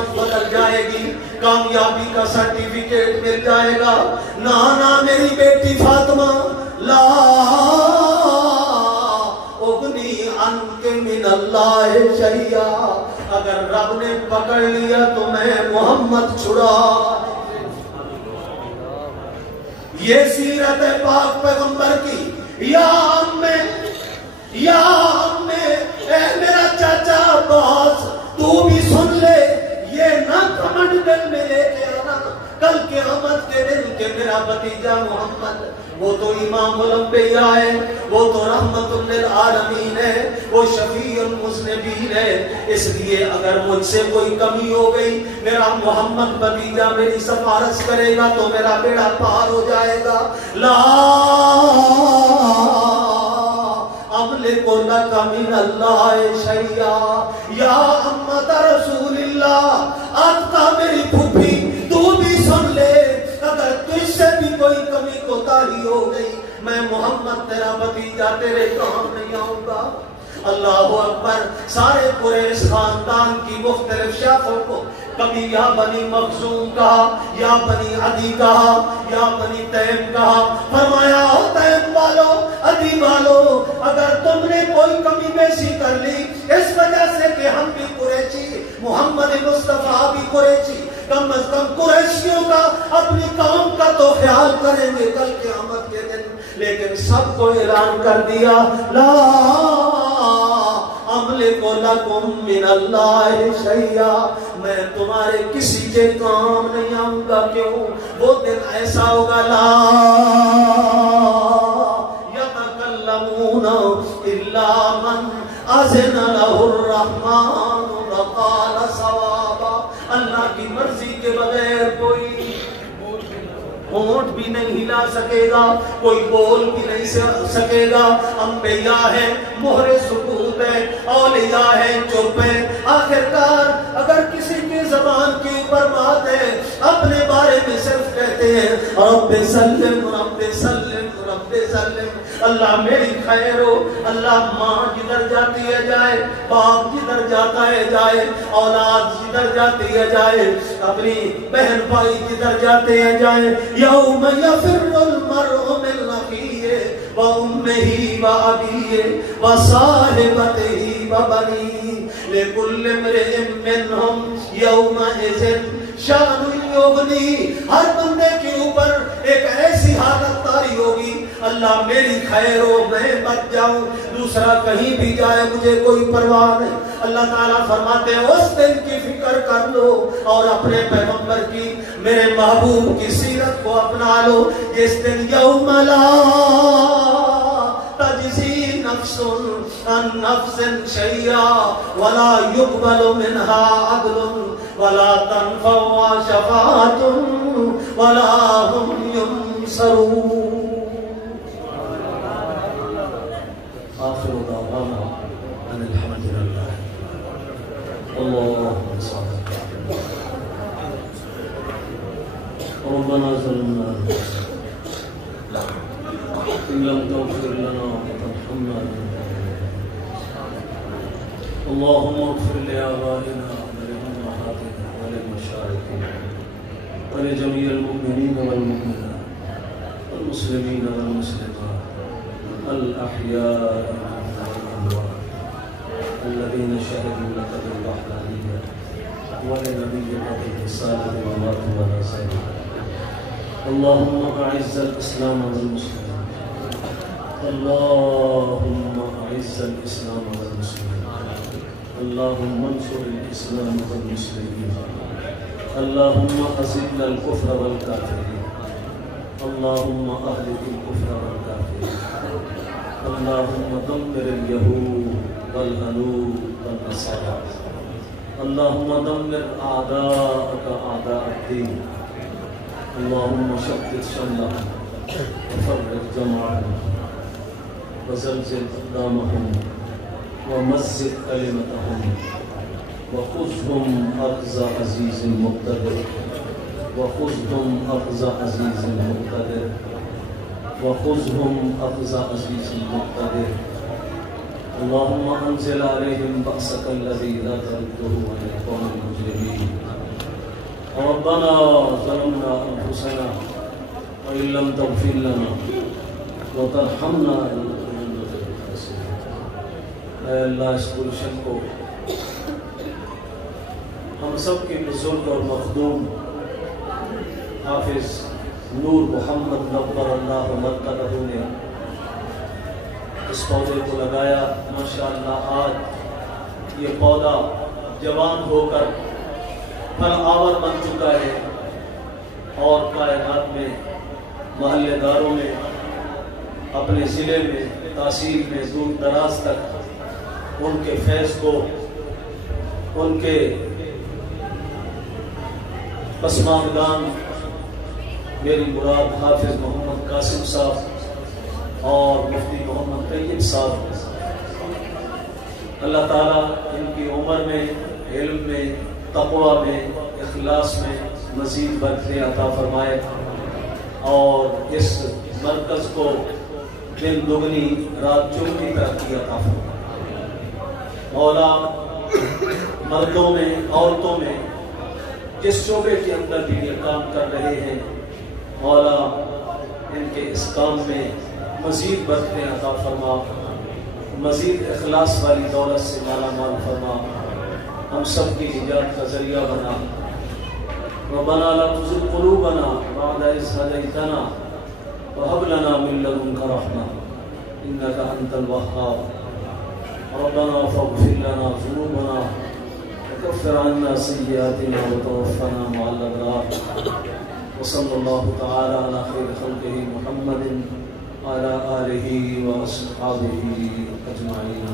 قسمت بدل جائے گی، کامیابی کا سرٹیفکیٹ مل جائے گا۔ نانا میری بیٹی فاطمہ، لا اغنی عنک من اللہ شیئا، اگر رب نے پکڑ لیا تو میں محمد چھڑا۔ یہ سیرت پاک پیغمبر کی۔ یا امّے، یا امّے، اے میرا چاچا عباس، تو بھی سن لے، یہ نہ گھمنڈ دل میں لے کے آنا کل قیامت کے دن کہ میرا بھتیجا محمد وہ تو امام الانبیاء ہے، وہ تو رحمت للعالمین ہے، وہ شفیع المذنبین ہے۔ اس لیے اگر مجھ سے کوئی کمی ہو گئی، میرا محمد بھتیجا میری سفارش کرے گا تو میرا بیڑا پار ہو جائے گا۔ لا املک لک من اللہ شیئا یا امت رسول اللہ۔ آقا میری پھوپھی، تو بھی سن لے، اگر تجھ سے بھی کوئی کمی کوتاہی ہو گئی، میں محمد تیرا بھتیجا تیرے کام نہیں آؤں گا۔ اللہ اکبر۔ سارے قریش خاندان کی مختلف شاخوں کو کبھی یا بنی مخزوم کہا، یا بنی عدی کہا، یا بنی تیم کہا۔ فرمایا او تیم والو، عدی والو، اگر تم نے کوئی کمی بیشی کر لی اس وجہ سے کہ ہم بھی قریشی، محمد مصطفیٰ بھی قریشی، کم از کم قریشیوں کا اپنی قوم کا تو خیال کریں گے کل قیامت کے دن۔ لیکن سب کو اعلان کر دیا، لا املک لکم من اللہ شیئا، میں تمہارے کسی کے کام نہیں آؤں گا۔ کیوں؟ وہ دن ایسا ہوگا، لا یتکلمون الا من اذن لہ الرحمن وقال صوابا۔ اللہ کی مرضی کے بغیر کوئی ہونٹ بھی نہیں ہلا سکے گا، کوئی بول بھی نہیں سکے گا۔ انبیاء ہیں، مہر سکوت ہے، اولیاء ہیں، چپ ہیں۔ آخرکار اگر کسی کی زبان کی اوپر بات ہے، اپنے بارے میں صرف کہتے ہیں رب سلم رب سلم رب سلم، اللہ میری خیر ہو۔ اللہ ماں جدھر جاتی ہے جائے، باپ جدھر جاتا ہے جائے، اولاد جدھر جاتی ہے جائے، اپنی بہن بھائی جدھر جاتے ہیں جائے۔ یوم یفر المرء من اخیہ وامہ وابیہ وصاحبتہ وبنیہ لکل امرئ منہم یومئذ شأن یغنی۔ ہر بندے کے اوپر ایک ایسی حالت طاری ہوگی، اللہ میری خیر ہو، میں بچ جاؤں، دوسرا کہیں بھی جائے مجھے کوئی پرواہ نہیں۔ اللہ تعالیٰ فرماتے ہیں اس دن کی فکر کر لو اور اپنے پیغمبر کی، میرے محبوب کی سیرت کو اپنا لو۔ جس دن یوم لا تجزی نفس عن نفس شیئا ولا يقبل منها عدل ولا تنفع شفاعة ولا هم ينصرون۔ آخر دعوانا ان الحمد لله اللهم صل ربنا ظلمنا إن لم تغفر لنا وترحمنا اللهم اغفر لآبائنا ولأمهاتنا ولمشايخنا ولجميع المؤمنين والمؤمنات والمسلمين والمسلمات الأحياء والأموات الذين شهدوا لك بالوحدانية ولنبيك بالرسالة وماتوا على ذلك اللهم أعز الإسلام والمسلمين اللهم أعز الإسلام والمسلمين اللهم انصر الإسلام والمسلمين اللهم أذل الكفر والكافرين اللهم أهلك الكفر والكافرين اللهم دمر اليهود والهنود والنصارى اللهم دمر أعداءك أعداء الدين اللهم شتت شملهم وفرق جمعهم وزلزل أقدامهم ومزق كلمتهم وخذهم أخذ عزيز مقتدر وخذهم أخذ عزيز مقتدر وخذهم أخذ عزيز مقتدر اللهم أنزل عليهم بأسك الذي لا ترده عن القوم المجرمين ربنا ظلمنا انفسنا وان لم تغفر لنا وترحمنا اے اللہ اس گلشن کو ہم سب کے بزرگ اور مخدوم حافظ نور محمد نور اللہ مرتضی نے اس پودے کو لگایا. ماشاءاللہ آج یہ پودا جوان ہو کر پھل آور بن چکا ہے اور کائنات میں محلے داروں میں اپنے ضلع میں تحصیل میں دور دراز تک ان کے فیض کو ان کے پسماندگان میری مراد حافظ محمد قاسم صاحب اور مفتی محمد طیب صاحب اللہ تعالیٰ ان کی عمر میں علم میں تقوی میں اخلاص میں مزید برکتیں عطا فرمائے اور اس مرکز کو دن دگنی رات چوگنی ترقی عطا فرمائے. مولا مردوں میں عورتوں میں جس شعبے کے اندر بھی یہ کام کر رہے ہیں مولا ان کے اس کام میں مزید برکتیں عطا فرما, مزید اخلاص والی دولت سے مالا مال فرما, ہم سب کی نجات کا ذریعہ بنا. ربنا لا تزغ قلوبنا بعد إذ هديتنا وهب لنا من لدنك رحمة إنك أنت الوهاب. ربنا فاغفر لنا ذنوبنا وكفر عنا سيئاتنا وتوفنا مع الأبرار. وصلى الله تعالى على خير خلقه محمد وعلى آله وأصحابه أجمعين.